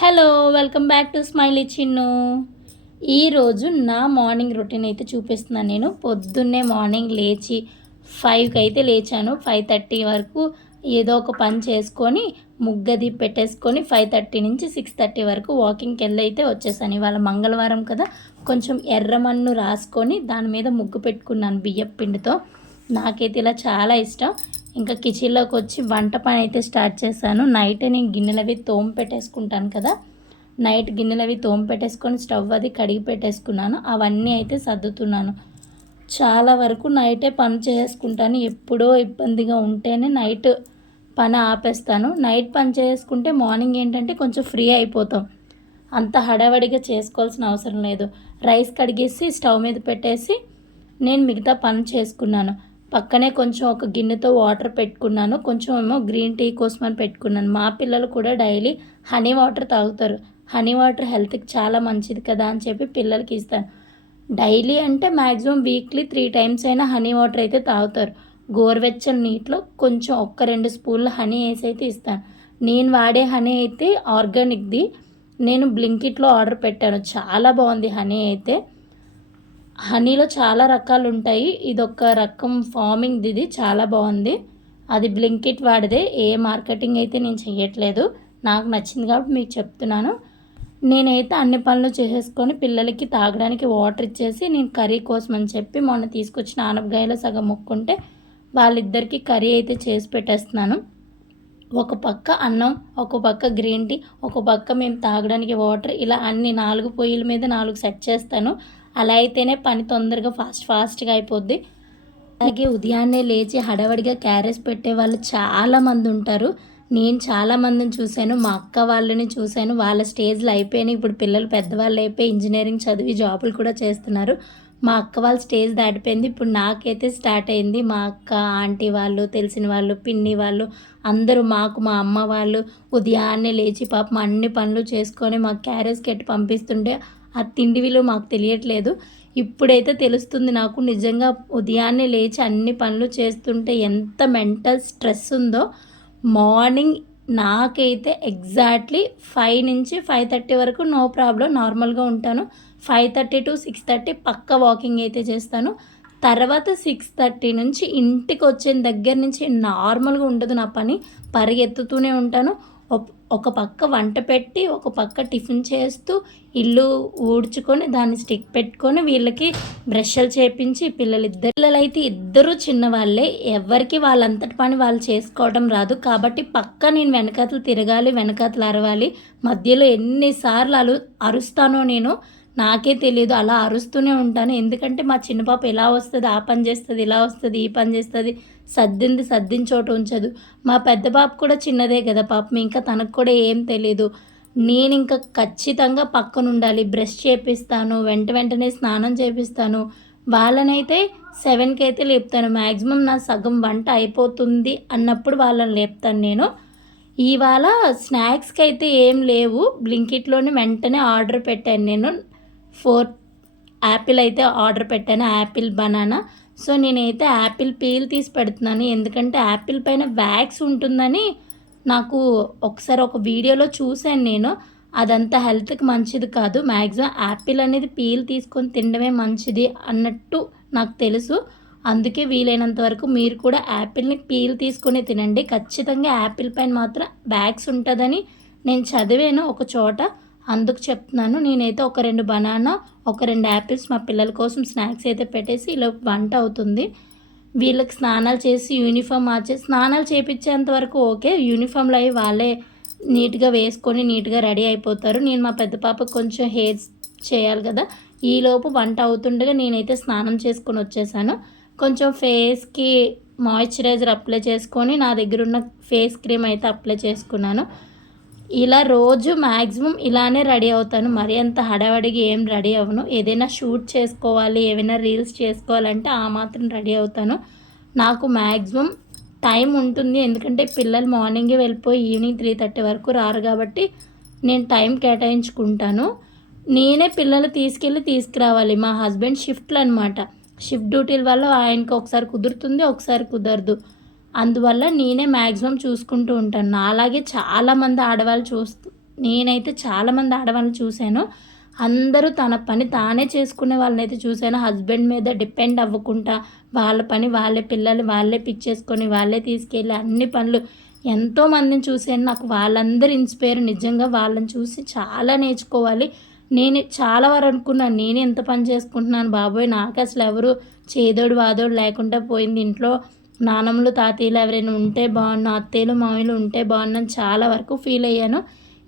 Hello welcome back to smiley Chinnu. ఈరోజు నా morning routine అయితే చూపిస్తున్నాను. నేను పొద్దున్నే మార్నింగ్ లేచి 5కి అయితే లేచాను. 5:30 వరకు ఏదో ఒక పని చేసుకొని ముగ్గది పెట్టేసుకొని 5:30 నుంచి 6:30 వరకు వాకింగ్కి వెళ్ళి అయితే వచ్చేసాను. ఇవాళ మంగళవారం కదా, కొంచెం ఎర్రమన్ను రాసుకొని దాని మీద ముగ్గు పెట్టుకున్నాను బియ్యపు పిండితో. నాకైతే ఇలా చాలా ఇష్టం. ఇంకా కిచెన్లోకి వచ్చి వంట పని అయితే స్టార్ట్ చేశాను. నైట్ నేను గిన్నెలు అవి తోము పెట్టేసుకుంటాను కదా, నైట్ గిన్నెలు అవి తోము పెట్టేసుకొని స్టవ్ అది కడిగి పెట్టేసుకున్నాను. అవన్నీ అయితే సర్దుతున్నాను. చాలా వరకు నైటే పని చేసుకుంటాను. ఎప్పుడో ఇబ్బందిగా ఉంటేనే నైట్ పని ఆపేస్తాను. నైట్ పని చేసుకుంటే మార్నింగ్ ఏంటంటే కొంచెం ఫ్రీ అయిపోతాం. అంత హడావడిగా చేసుకోవాల్సిన అవసరం లేదు. రైస్ కడిగేసి స్టవ్ మీద పెట్టేసి నేను మిగతా పని చేసుకున్నాను. పక్కనే కొంచెం ఒక గిన్నెతో వాటర్ పెట్టుకున్నాను. కొంచెం ఏమో గ్రీన్ టీ కోసమని పెట్టుకున్నాను. మా పిల్లలు కూడా డైలీ హనీ వాటర్ తాగుతారు. హనీ వాటర్ హెల్త్కి చాలా మంచిది కదా అని చెప్పి పిల్లలకి ఇస్తాను. డైలీ అంటే మ్యాక్సిమం వీక్లీ 3 టైమ్స్ అయినా హనీ వాటర్ అయితే తాగుతారు. గోరువెచ్చని నీటిలో కొంచెం 1-2 స్పూన్లు హనీ వేసి అయితే ఇస్తాను. నేను వాడే హనీ అయితే ఆర్గానిక్ది. నేను బ్లింకిట్లో ఆర్డర్ పెట్టాను. చాలా బాగుంది హనీ అయితే. హనీలో చాలా రకాలు ఉంటాయి. ఇదొక రకం ఫార్మింగ్ది, ఇది చాలా బాగుంది. అది బ్లింకిట్ వాడిదే. ఏ మార్కెటింగ్ అయితే నేను చేయట్లేదు. నాకు నచ్చింది కాబట్టి మీకు చెప్తున్నాను. నేనైతే అన్ని పనులు చేసేసుకొని పిల్లలకి తాగడానికి వాటర్ ఇచ్చేసి నేను కర్రీ కోసం అని చెప్పి మొన్న తీసుకొచ్చిన ఆనపకాయలో సగం ముక్కుంటే వాళ్ళిద్దరికీ కర్రీ అయితే చేసి పెట్టేస్తున్నాను. ఒక పక్క అన్నం, ఒక పక్క గ్రీన్ టీ, ఒక పక్క మేము తాగడానికి వాటర్, ఇలా అన్ని 4 పొయ్యిల మీద 4 సెట్ చేస్తాను. అలా అయితేనే పని తొందరగా ఫాస్ట్గా అయిపోద్ది. అలాగే ఉదయాన్నే లేచి హడావడిగా క్యారేజ్ పెట్టే వాళ్ళు చాలామంది ఉంటారు. నేను చాలామందిని చూశాను. మా అక్క వాళ్ళని చూశాను. వాళ్ళ స్టేజ్లో అయిపోయినాయి. ఇప్పుడు పిల్లలు పెద్దవాళ్ళు అయిపోయి ఇంజనీరింగ్ చదివి జాబులు కూడా చేస్తున్నారు. మా అక్క వాళ్ళ స్టేజ్ దాటిపోయింది. ఇప్పుడు నాకైతే స్టార్ట్ అయింది. మా అక్క, ఆంటీ వాళ్ళు, తెలిసిన వాళ్ళు, పిన్ని వాళ్ళు అందరూ మా అమ్మ వాళ్ళు ఉదయాన్నే లేచి పాపం అన్ని పనులు చేసుకొని మాకు క్యారేజ్ కట్టి పంపిస్తుంటే ఆ తిండి విలువ మాకు తెలియట్లేదు. ఇప్పుడైతే తెలుస్తుంది నాకు. నిజంగా ఉదయాన్నే లేచి అన్ని పనులు చేస్తుంటే ఎంత మెంటల్ స్ట్రెస్ ఉందో. మార్నింగ్ నాకైతే ఎగ్జాక్ట్లీ 5 నుంచి 5:30 వరకు నో ప్రాబ్లం, నార్మల్గా ఉంటాను. 5:30 to 6:30 పక్క వాకింగ్ అయితే చేస్తాను. తర్వాత 6:30 నుంచి ఇంటికి వచ్చిన దగ్గర నుంచి నార్మల్గా ఉండదు నా పని. పరిగెత్తుతూనే ఉంటాను. ఒక పక్క వంట పెట్టి, ఒక పక్క టిఫిన్ చేస్తూ, ఇల్లు ఊడ్చుకొని, దాన్ని స్టిక్ పెట్టుకొని, వీళ్ళకి బ్రష్లు చేపించి, పిల్లలైతే ఇద్దరు చిన్నవాళ్ళే. ఎవరికి వాళ్ళంతటి పని వాళ్ళు చేసుకోవడం రాదు. కాబట్టి పక్క నేను వెనకాతలు తిరగాలి, వెనకాతలు అరవాలి. మధ్యలో ఎన్నిసార్లు అరుస్తానో నేను నాకే తెలియదు. అలా అరుస్తూనే ఉంటాను. ఎందుకంటే మా చిన్న పాప ఎలా వస్తుంది, ఆ పని చేస్తుంది, ఇలా వస్తుంది, ఈ పని చేస్తుంది, సర్దిన చోట ఉంచదు. మా పెద్ద పాప కూడా చిన్నదే కదా పాపం, ఇంకా తనకు కూడా ఏం తెలియదు. నేను ఇంకా ఖచ్చితంగా పక్కన ఉండాలి. బ్రష్ చేపిస్తాను, వెంటనే స్నానం చేపిస్తాను. వాళ్ళనైతే 7కి అయితే లేపుతాను. మ్యాక్సిమం నా సగం వంట అయిపోతుంది అన్నప్పుడు వాళ్ళని లేపుతాను నేను. ఇవాళ స్నాక్స్కి అయితే ఏం లేవు. బ్లింకిట్లోనే వెంటనే ఆర్డర్ పెట్టాను నేను. 4 యాపిల్ అయితే ఆర్డర్ పెట్టాను. Apple, banana. సో నేనైతే యాపిల్ పీల్ తీసి పెడుతున్నాను. ఎందుకంటే యాపిల్ పైన వ్యాక్స్ ఉంటుందని నాకు ఒకసారి ఒక వీడియోలో చూశాను నేను. అదంతా హెల్త్కి మంచిది కాదు. మ్యాక్సిమం యాపిల్ అనేది పీల్ తీసుకొని తినడమే మంచిది అన్నట్టు నాకు తెలుసు. అందుకే వీలైనంత వరకు మీరు కూడా యాపిల్ని పీల్ తీసుకొని తినండి. ఖచ్చితంగా యాపిల్ పైన మాత్రం వ్యాక్స్ ఉంటుందని నేను చదివాను ఒక చోట, అందుకు చెప్తున్నాను. నేనైతే ఒక 2 బనానా, ఒక 2 యాపిల్స్ మా పిల్లల కోసం స్నాక్స్ అయితే పెట్టేసి ఇలా వంట అవుతుంది. వీళ్ళకి స్నానాలు చేసి యూనిఫామ్ మార్చేసి స్నానాలు చేయించేంత వరకు ఓకే. యూనిఫామ్లు అవి వాళ్ళే నీట్గా వేసుకొని నీట్గా రెడీ అయిపోతారు. నేను మా పెద్ద పాపకు కొంచెం హెయిర్ చేయాలి కదా, ఈలోపు వంట అవుతుండగా నేనైతే స్నానం చేసుకొని వచ్చేసాను. కొంచెం ఫేస్కి మాయిశ్చరైజర్ అప్లై చేసుకొని నా దగ్గర ఉన్న ఫేస్ క్రీమ్ అయితే అప్లై చేసుకున్నాను. ఇలా రోజు మ్యాక్సిమం ఇలానే రెడీ అవుతాను. మరీ అంత హడావడిగా ఏం రెడీ అవ్వను. ఏదైనా షూట్ చేసుకోవాలి, ఏమైనా రీల్స్ చేసుకోవాలంటే ఆ మాత్రం రెడీ అవుతాను. నాకు మ్యాక్సిమం టైం ఉంటుంది. ఎందుకంటే పిల్లలు మార్నింగే వెళ్ళిపోయి ఈవినింగ్ 3:30 వరకు రారు కాబట్టి నేను టైం కేటాయించుకుంటాను. నేనే పిల్లలు తీసుకురావాలి. మా హస్బెండ్ షిఫ్ట్లు అనమాట. షిఫ్ట్ డ్యూటీల వల్ల ఆయనకి ఒకసారి కుదురుతుంది, ఒకసారి కుదరదు. అందువల్ల నేనే మ్యాక్సిమం చూసుకుంటూ ఉంటాను. నాలాగే చాలామంది ఆడవాళ్ళు నేనైతే చాలామంది ఆడవాళ్ళని చూశాను. అందరూ తన పని తానే చేసుకునే వాళ్ళనైతే చూశాను. హస్బెండ్ మీద డిపెండ్ అవ్వకుండా వాళ్ళ పని వాళ్ళే, పిల్లలు వాళ్ళే పిక్ చేసుకొని వాళ్ళే తీసుకెళ్ళి అన్ని పనులు ఎంతోమందిని చూశాను. నాకు వాళ్ళందరూ ఇన్స్పైర్. నిజంగా వాళ్ళని చూసి చాలా నేర్చుకోవాలి. నేను చాలా వరకు అనుకున్నాను, నేను ఎంత పని చేసుకుంటున్నాను బాబోయ్, నాకు అసలు ఎవరు చేదోడు వాదోడు లేకుండా పోయింది. ఇంట్లో నానమ్మలు తాతయ్యలు ఎవరైనా ఉంటే బాగుండు, అత్తయ్యలు మామయ్యలు ఉంటే బాగుండు చాలా వరకు ఫీల్ అయ్యాను.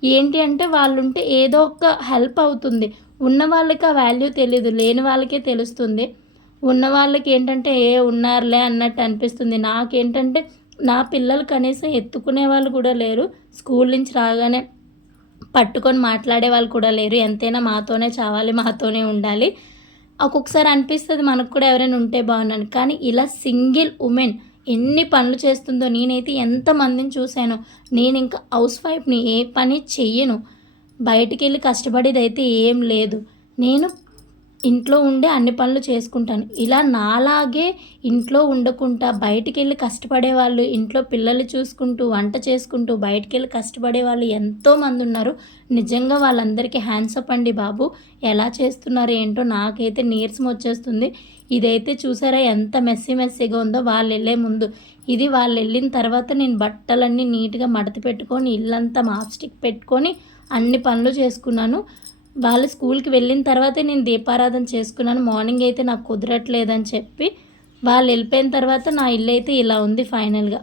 ఏంటి అంటే వాళ్ళుంటే ఏదో ఒక హెల్ప్ అవుతుంది. ఉన్న వాళ్ళకి ఆ వాల్యూ తెలీదు, లేని వాళ్ళకే తెలుస్తుంది. ఉన్న వాళ్ళకి ఏంటంటే ఉన్నారులే అన్నట్టు అనిపిస్తుంది. నాకేంటంటే నా పిల్లలు కనీసం ఎత్తుకునే వాళ్ళు కూడా లేరు. స్కూల్ నుంచి రాగానే పట్టుకొని మాట్లాడే వాళ్ళు కూడా లేరు. ఎంతైనా మాతోనే చావాలి, మాతోనే ఉండాలి. ఒక్కొక్కసారి అనిపిస్తుంది మనకు కూడా ఎవరైనా ఉంటే బాగున్నాను. కానీ ఇలా సింగిల్ ఉమెన్ ఎన్ని పనులు చేస్తుందో నేనైతే ఎంతమందిని చూశాను. నేను ఇంకా హౌస్ వైఫ్ని, ఏ పని చెయ్యను. బయటికెళ్ళి కష్టపడేదైతే ఏం లేదు. నేను ఇంట్లో ఉండే అన్ని పనులు చేసుకుంటాను. ఇలా నాలాగే ఇంట్లో ఉండకుండా బయటికెళ్ళి కష్టపడే వాళ్ళు, ఇంట్లో పిల్లలు చూసుకుంటూ, వంట చేసుకుంటూ బయటికెళ్ళి కష్టపడే వాళ్ళు ఎంతోమంది ఉన్నారు. నిజంగా వాళ్ళందరికీ హ్యాండ్స్ అప్ అండి బాబు. ఎలా చేస్తున్నారో ఏంటో నాకైతే నీరసం వచ్చేస్తుంది. ఇదైతే చూసారా ఎంత మెస్సీగా ఉందో వాళ్ళు వెళ్ళే ముందు. ఇది వాళ్ళు వెళ్ళిన తర్వాత నేను బట్టలన్నీ నీట్గా మడత పెట్టుకొని, ఇల్లంతా మాప్ స్టిక్ పెట్టుకొని అన్ని పనులు చేసుకున్నాను. వాళ్ళు స్కూల్కి వెళ్ళిన తర్వాతే నేను దీపారాధన చేసుకున్నాను. మార్నింగ్ అయితే నాకు కుదరట్లేదని చెప్పి వాళ్ళు వెళ్ళిపోయిన తర్వాత నా ఇల్లు అయితే ఇలా ఉంది ఫైనల్గా.